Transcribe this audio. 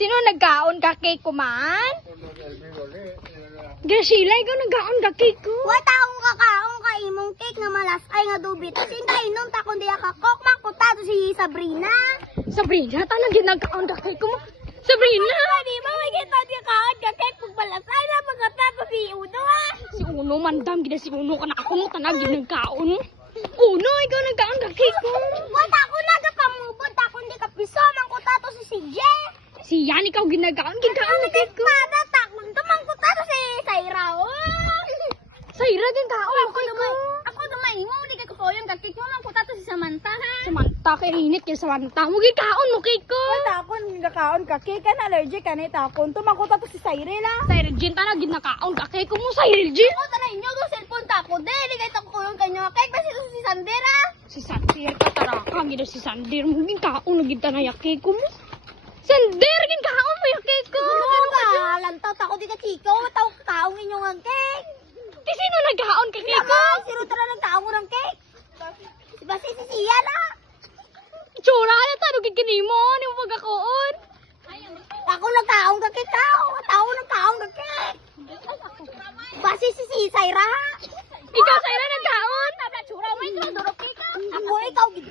Sino nagkaon ka cake ko man? Graciela, ikaw nagkaon ka cake ko. Wa taong kakaong ka imong cake nga malas ay nga dubit. Sinta inom ta kundi akakok makuta to si Sabrina. Sabrina, talaga nagkaon ka cake ko mo. Sabrina! Di ba makita niya kaon ka cake kung balasay na magkata to si Uno ah. Si Uno, mandam gina si Uno ka na ako mo tanag nagkaon. Uno, ikaw nagkaon ka cake ko. Wa ta ko nagapamubot ta kundi kapiso makuta to si CJ. Si Yan, ikaw ginagaon ka cake ko. Pada ta kundi makuta to si Saira. Saira, ginagaon mo cake ko. Ako naman mo di ka kupoyon ka cake mo makuta to si Samantha ha. Samantha, kay init kay Samantha. Huwag ikaon mo cake ko. Takon nagakaon ka cake kan allergic ka ni takon tumakuta to si Cyril ah. Cyril Jean, tanag ginagaon ka cake ko mo, Cyril Jean. Ako tanay inyo do cellphone ta ko de di kay ko yung kanyo cake basi to si Sandera. Si Sandir, kataraka, gina si Sandir. Huwag ikaon na gita na cake ko mo. Sandir, ginagaon mo yung cake ko. Lantaw ta ko di ka kiko taw kaong inyong ang cake. Di sino nagkaon ka cake ko? Sino tara nagkaong ng cake? Basi si Sia na. Tsura na tanong giginimo, ni mo pagkakoon. Ako nagkaong ka cake tao. Tao nagkaong ka cake. Basi si Saira. Ikaw, Saira, nagkaon. Tabla tsura mo ito durok cake. Ako ikaw gid